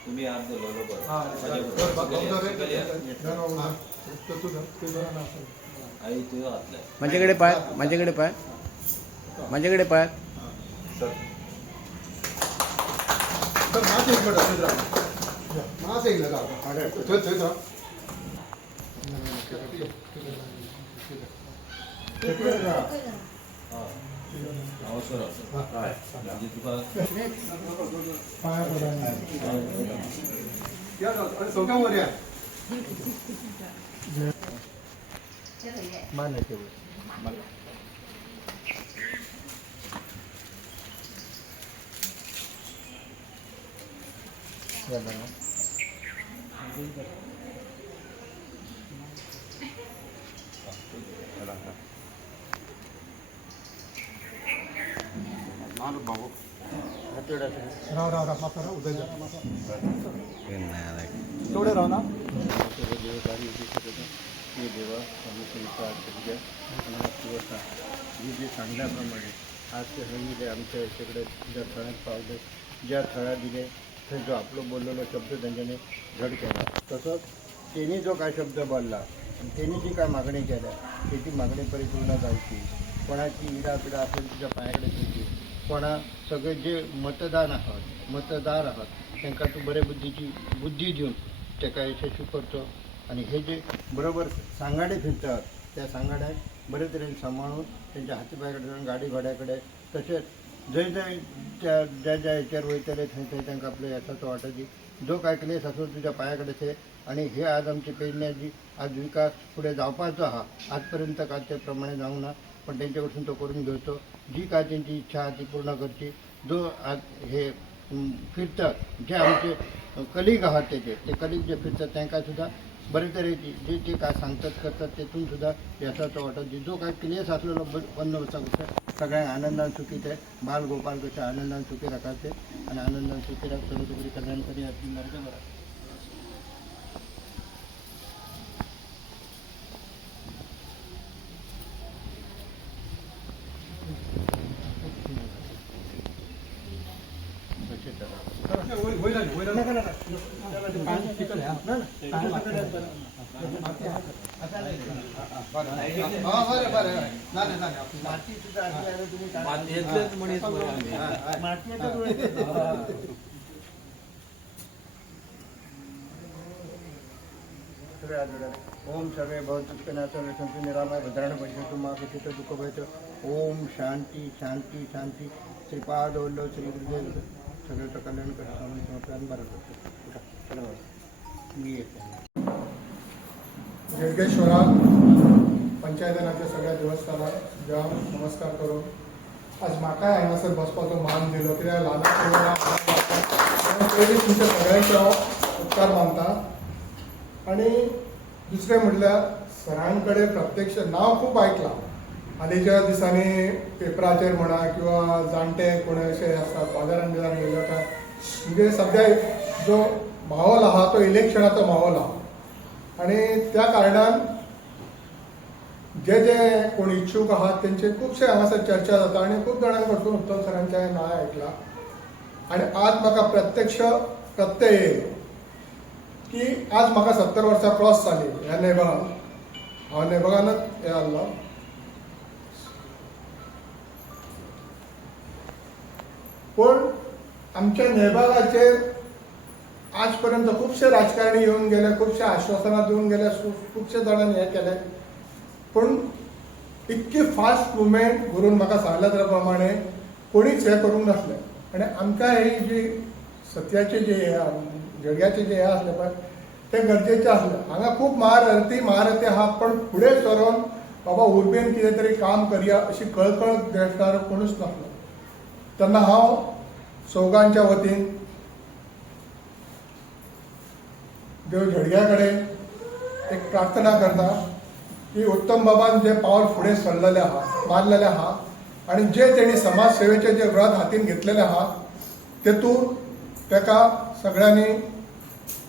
तुम्ही आज बोललो माझ्याकडे पाय माझ्याकडे पाय माझ्याकडे पाय थोडे राव ना देवा मी जे सांगल्याप्रमाणे आज ते हे आमच्या याच्याकडे ज्या थळ्यात पावले ज्या थळ्या दिले ते जो आपलं बोललेला शब्द त्यांच्याने घड केला तसंच त्यांनी जो काय शब्द बोलला आणि त्यांनी जी काय मागणी केल्या त्याची मागणी परिपूर्ण जायची कोणाची इडापिडा असेल तिच्या पायाकडे घ्यायची कोणा सगळे जे मतदार आहात त्यांना तू बरे बुद्धी देऊन ते काय यशस्वी करतो आणि हे जे बरोबर सांगाडे फिरतात त्या सांगाड्यात बरे तऱ्हेने सांभाळून त्यांच्या हातीपायाकडे जाऊन गाडी घोड्याकडे तसेच जय ज्या याच्यावर वयतले थंय त्यांना आपल्या याचा वाटत जो काय क्लेश असो तुझ्या पायाकडेच आहे आणि हे आज आमची पेरण्याची आज विकास पुढे जावपाचा हा आजपर्यंत कालच्याप्रमाणे जाऊ ना पण त्यांच्याकडून तो करून घेतो जी काय त्यांची इच्छा ती पूर्ण करते जो आज हे फिरतात जे आमचे कलिग आहात ते कलिग जे फिरतात त्यांना सुद्धा बरे तऱ्हेची जे ते काय सांगतात करतात तेथून सुद्धा याचा वाटत जो काय क्लिअर असलेला बंदोबस्त गोष्ट सगळ्या आनंदाने सुखीत आहे बाल गोपाल कशा आनंदाने सुखी राखायचे आणि आनंदाने सुखी राखतो तुकडी कल्याणकरी असणार बरं ओम सर्वे भवतुत्पन्ना सर्वे संतु निरामय भद्राण पश्यतु मा कथित दुःख भयत ओम शांती शांती शांती श्रीपाद वल्लभ श्री गुरुदेव सगळ्याचं कल्याण करतो बरं मी येतो जळगेश्वरा पंचायतनाच्या सगळ्या देवस्थानात जाम नमस्कार करून आज म्हाका हांगासर बसपाचो मान दिलो कित्याक ल्हान पयलीं तुमच्या सगळ्यांचे उपकार मानता आणि दुसरें म्हणल्यार सरांकडे प्रत्यक्ष नांव खूब आयकलां हालींच्या दिसांनी पेपराचेर म्हणा किंवा जाणटे कोण अशे आसतात बाजारान बिजारान गेले काय म्हणजे सध्या जो माहोल आहा तो इलेक्शनाचो माहोल आहा आणि त्या कारणान जे कोण इच्छूक आहात त्यांचे खुबशे हांगासर चर्चा जाता आणि खूब जाणां कडसून उत्तम सरांचे नांव आयकलां आणि आज म्हाका प्रत्यक्ष प्रत्यय येयलो की आज म्हाका 70 वर्सां क्रॉस जाली ह्या नेबरान हांव नेबरानच हे आसलो पण आमच्या नेबागाचेर आज पर्यंत खुबशे राजकारणी येऊन गेले खुबशे आश्वासनां दिवन गेले खुबशे जाणांनी हे केले पण इतकी फास्ट मुवमेंट करून म्हाका सांगल्या त्या प्रमाणे कोणीच हे करूंक नासले आणि आमकां ही जी सत्याचे जे जळग्याचे जे हे आसले पळय ते गरजेचे आसले हांगा खूब महारथी आहा पण फुडें सरून बाबा उर्बेन कितें तरी काम करया अशी कळकळ दिसणारो कोणूच नासलो तेन्ना हांव सौगांच्या वतीन देव झडग्या कडेन एक प्रार्थना करता की उत्तम बाबान जे पावल फुडें सरलेले आहा मारलेले आहा आणि जे तेणी समाज सेवेचे जे व्रत हातीन घेतलेले आहा तेतून तेका सगळ्यांनी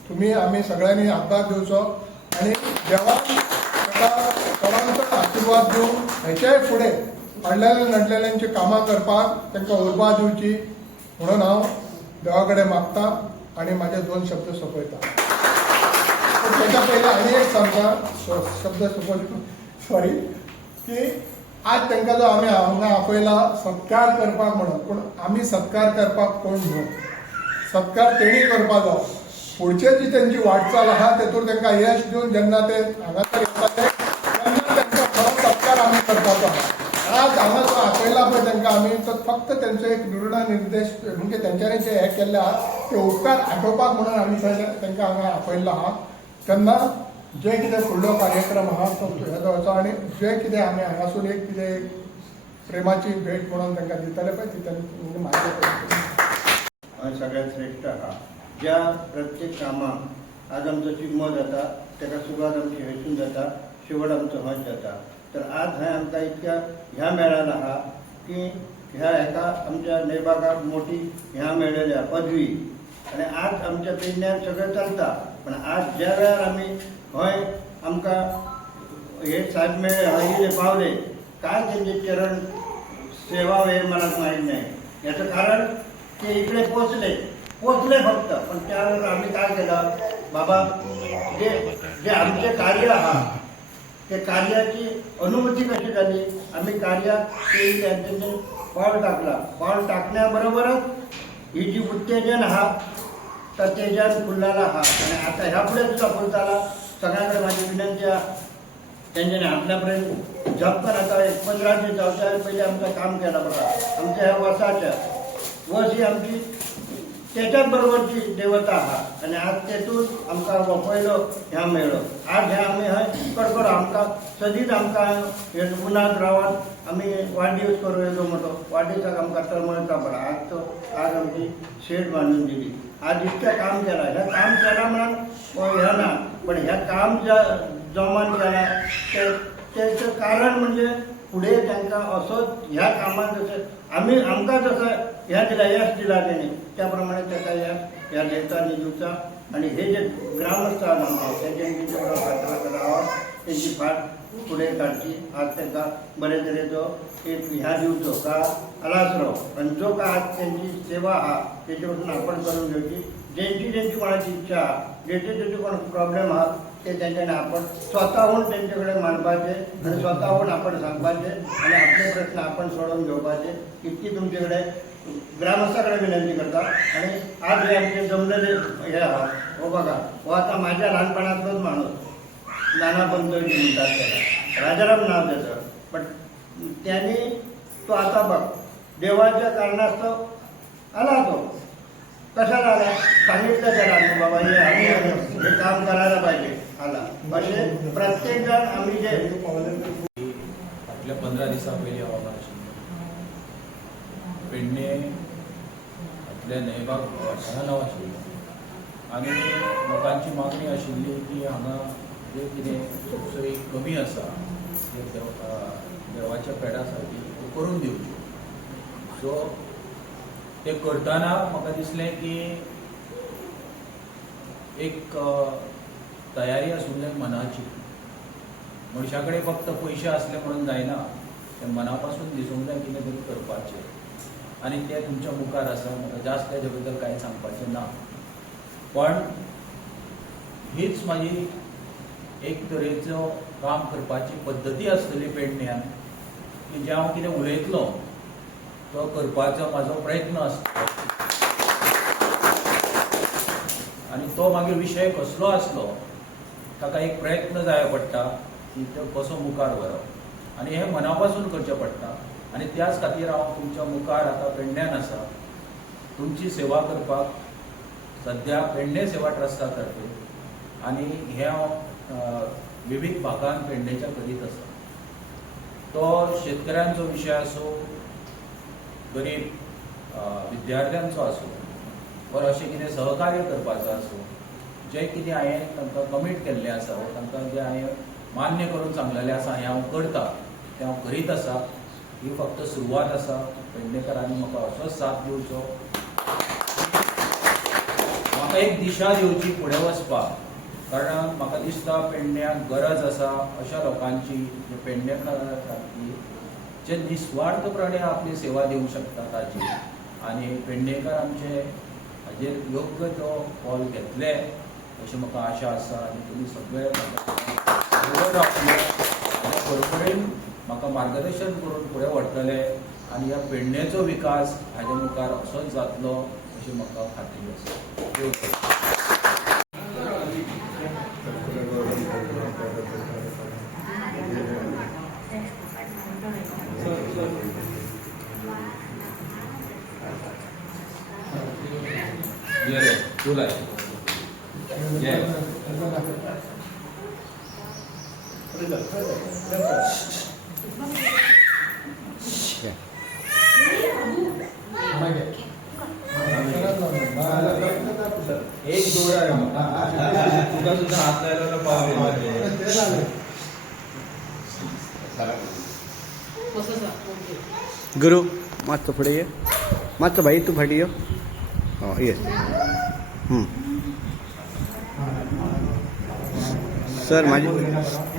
तुम्ही आमी सगळ्यांनी हातभार दिवचो आणि देवान आस्वाद दिवन हेच्याय फुडें अडलेल्या नडलेल्यांची कामां करपाक तांकां उर्बा दिवची म्हणून हांव देवा कडेन मागतां आनी म्हाजे 2 शब्द सोंपयतां. पूण तेच्या पयलीं आनी एक सांगता शब्द सॉरी की आज तांकां जो आमी हांगा आपयला सत्कार करपाक म्हणून, पूण आमी सत्कार करपाक कोण न्हू. सत्कार तेणी करपाक जाय. फुडचे जी तेंची वाटचाल आहा तेतून तांकां यश दिवन जेन्ना ते हांगासर येतले तेन्ना तांकां खरो सत्कार आमी करपाचो आहा. आज हांगा जो आपयला पळय तांकां आमी तो फक्त तेंचो एक निर्देश म्हणजे तेंच्यांनी जे हे केल्ले आहा ते उपकार आठोवपाक म्हणून आमी तांकां हांगा आपयल्लो आहा. तेन्ना जे कितें फुडलो कार्यक्रम आहा तो हे जावचो आनी जे कितें आमी हांगासून एक कितें प्रेमाची भेट म्हणून तांकां दितले पळय ती तांची म्हायती सगळ्यात श्रेष्ठ आहा. ज्या प्रत्येक कामाक आज आमचो शिगमो जाता ताका सुरवात आमची हयसून जाता, शेवट आमचो हज जाता. तर आज हें आमकां इतक्या ह्या मेळान आहा की ह्या हेका आमच्या नेबागाक मोठी ह्या मेळयल्या पदवी आनी आज आमच्या पेडण्यार सगळें चलता. पण आज ज्या वेळार आमी हय आमकां हे साथ मेळ्ळे हय पावले काय तेंचे चरण सेवा हे मनात माहीत नाही. याचं कारण ते इकडे पोचले फक्त. पण त्यावेळेला आम्ही काय केलं बाबा जे आमचे कार्य आहा ते कार्याची अनुमती कशी झाली आम्ही कार्यात ते त्यांच्यानी पावल टाकला. पावल टाकण्याबरोबरच ही जी उत्तेजन आहा तर तेजान फुललेला आहा. आणि आता ह्या पुढे सुद्धा फुलताला. सगळ्यांकडे माझी विनंती आहे त्यांच्यानी आपल्यापर्यंत जप आता 15 दीस जावच्या पहिले आमचं काम केलं बघा. आमच्या ह्या वसाच्या वस ही आमची त्याच्याच बरोबरची देवता आहा. आणि आज तेतून आमकां पयलो ह्या मेळ्ळो. आज ह्या आमी हय कडकडो आमकां सदींच आमकां हे उनात रावात आमी वाडदीस करूं येदो मोठो वाडदिसाक आमकां तळमळटा पडा. आज आमची शेड बांदून दिली. आज इतकें काम केलां. हें काम केलां म्हणून हें ना, पण हें काम जोमान केलां तेचं कारण म्हणजे पुढे तांकां असोच ह्या कामात जसं आमकां जसं ह्या दिला यश दिला तेणी त्या प्रमाणे ताका यश ह्या देवतांनी दिवचा. आणि हे जे ग्रामस्थ आहात आमचे तेंच्यांनी तेवढो फाटला रावप तेंची फाट फुडें काडची. आज तांकां बरे तरेचो एक ह्या दिवचो का आलासरो. आनी जो का आज तेंची सेवा आहा तेचे वरसून आपण करून घेवची. जेंची कोणाची इच्छा आहा जेचे कोण प्रॉब्लेम आहा ते तेंच्यांनी आपण स्वताहून तेंचे कडेन मांडपाचे आनी स्वताहून आपण सांगपाचे आणि आपले प्रश्न आपण सोडवून घेवपाचे. इतकी तुमचे कडेन ग्रामस्था कडेन विनंती करता. आणि आज हे आमचे जमलेले हे आहा हो बघा हो आता माझ्या ल्हानपणांतलोच माणूस नाना पंतोजी म्हणटात त्याला राजाराम नाव त्याचं. पण त्यांनी तो आता बघ देवाच्या कारणास्तव आला. तो कशाला आला सांगितलं त्याला की बाबा हे आम्ही हे काम करायला पाहिजे आला. असे प्रत्येक जण आम्ही जे फाटल्या 15 दिसा पयलीं हांव हांगा आशिल्लो. पेडणे आपल्या नेबाक हांगा आशिल्लो आनी लोकांची मागणी आशिल्ली की हांगा जे कितें सोयी कमी आसा जे देवाच्या पेडा सारकी करून दिवच्यो. सो ते करतना म्हाका दिसलें की एक तयारी आसूंक जाय मनाची. मनशा कडेन फक्त पयशे आसले म्हणून जायना. ते मना पासून दिसूंक जाय कितें तरी करपाचें आनी ते तुमच्या मुखार आसा. म्हाका जास्त तेजे बद्दल कांय सांगपाचें ना. पण हीच म्हाजी एक तरेचो काम करपाची पद्दती आसतली पेडण्यान की जे हांव कितें उलयतलो तो करपाचो म्हाजो प्रयत्न आसता. आनी तो मागीर विशय कसलो आसलो ताका एक प्रयत्न जाय पडटा की तो कसो मुखार व्हरप आनी हें मना पासून करचें पडटा. आनी त्याच खातीर हांव तुमच्या मुखार आतां पेडण्यान आसा तुमची सेवा करपाक सद्या पेडणे सेवा ट्रस्टा तर्फे. आनी हे हांव विविध भागांत पेडणेच्या करीत आसा. तो शेतकऱ्यांचो विशय आसूं गरीब विद्यार्थ्यांचो आसूं वा अशें कितें सहकार्य करपाचो आसूं जें कितें हांवें तांकां कमीट केल्लें आसा वा तांकां जें हांवें मान्य करून सांगलेलें आसा हें हांव करतां तें हांव करीत आसा. ही फक्त सुरवात आसा. पेडणेकरांनी म्हाका असोच साथ दिवचो, म्हाका एक दिशा दिवची फुडें वचपाक. कारण म्हाका दिसता पेडण्याक गरज आसा अशा लोकांची जे पेडणेकारांची जे निस्वार्थपणे आपली सेवा दिवंक शकता ताची, आनी पेडणेकार आमचे हाजेर योग्य तो कॉल घेतले अशी म्हाका आशा आसा. आनी तुमी सगळे बरोबर रावतले आनी बरोबरीन म्हाका मार्गदर्शन करून फुडें व्हरतले आनी ह्या पेडणेचो विकास हाजे मुखार असोच जातलो अशी म्हाका खात्री आसा. देव बरें. एक जोडा तुका सुद्धा हात लायला पावले. गुरु मातसो फुडें ये, मातसो भाई तूं फाटीं यो. ये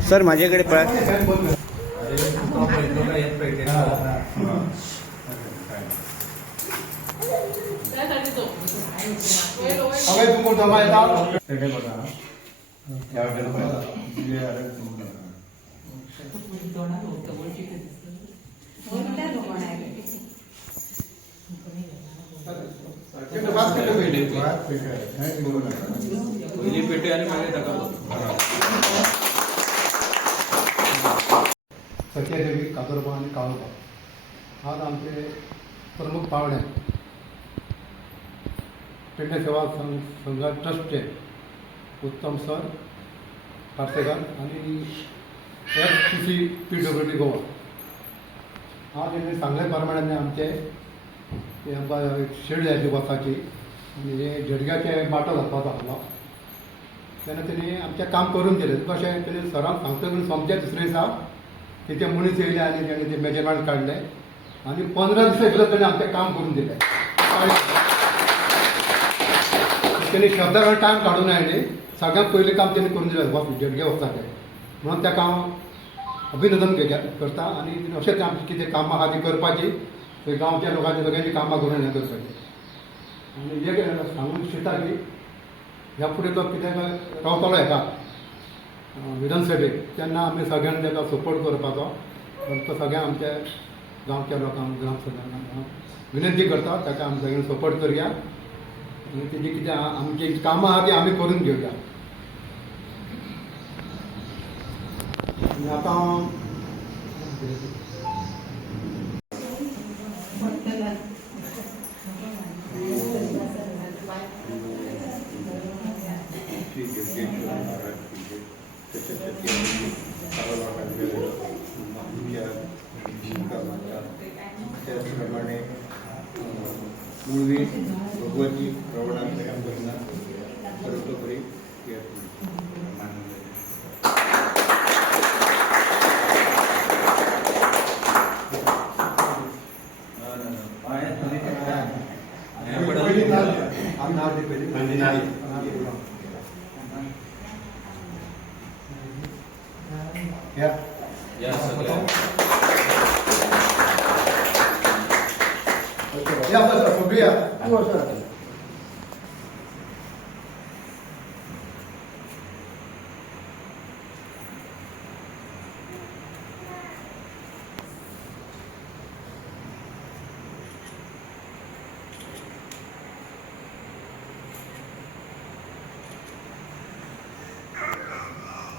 सर माझे कडेन पळय. पहिली पेटे आणि मागे टाका. सत्यादेवी कादोरबा आणि काळोबा आज आमचे प्रमुख पाहुणे पेडणे सेवा संघ ट्रस्टचे उत्तम सर पार्सेकर आणि FTC PWD गोवा. आज यांनी सांगल्याप्रमाणे आमचे शेड जायची बसाची आणि हे जडग्याचे बाटो घालपाचो आसलो तेन्ना तेणी आमचें काम करून दिलें. कशें तेणी सरांक सांगता करून सोमते दुसरे दिसा तिथे मनीस येयले आनी तेणें ते मेजरमेंट काडले आनी 15 दिसा भितर तेणें आमचें काम करून दिलें. तेणी शब्दाक टायम काडून आयले. सगळ्यांत पयलीं काम तेणी करून दिलें जडगे वचपाचें म्हणून तेका हांव अभिनंदन करता. आनी अशेंच आमची कितें कामां आहा ती करपाची, थंय गांवच्या लोकांची सगळ्यांची कामां करून हें करपाची. आनी एक सांगूंक इच्छिता की ह्या फुडें तो कितें रावतलो हेका विधानसभेक तेन्ना आमी सगळ्यांनी ताका सपोर्ट करपाचो. तो सगळ्या आमच्या गांवच्या लोकांक ग्रामसभांक विनंती करता ताका आमी सगळ्यांनी सपोर्ट करया आनी तेजी कितें आमची कामां आहा ती आमी करून घेवया. आनी आतां त्याचप्रमाणे मूळवी भगवती प्रवणांत करना सर्वतोपरी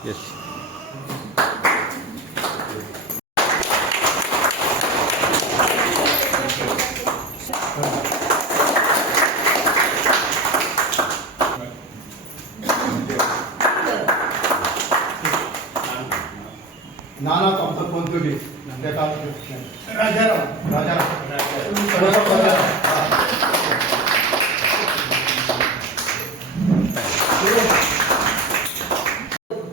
Yes. नाना आमचा फोन तुझी राजाराम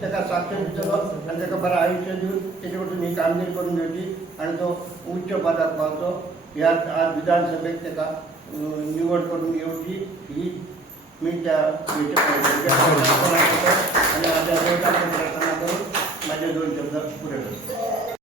त्याचा साध्य दिसलो आणि त्याला बरं आयुष्य देऊन त्याच्याकडून ही कामगिरी करून घेवची आणि तो उच्च पदार पावतो. ह्या आज विधानसभेत त्याला निवड करून येवची ही मी त्या प्रार्थना करतो आणि माझ्या प्रार्थना करून माझे 2 शब्द पुरे करतो.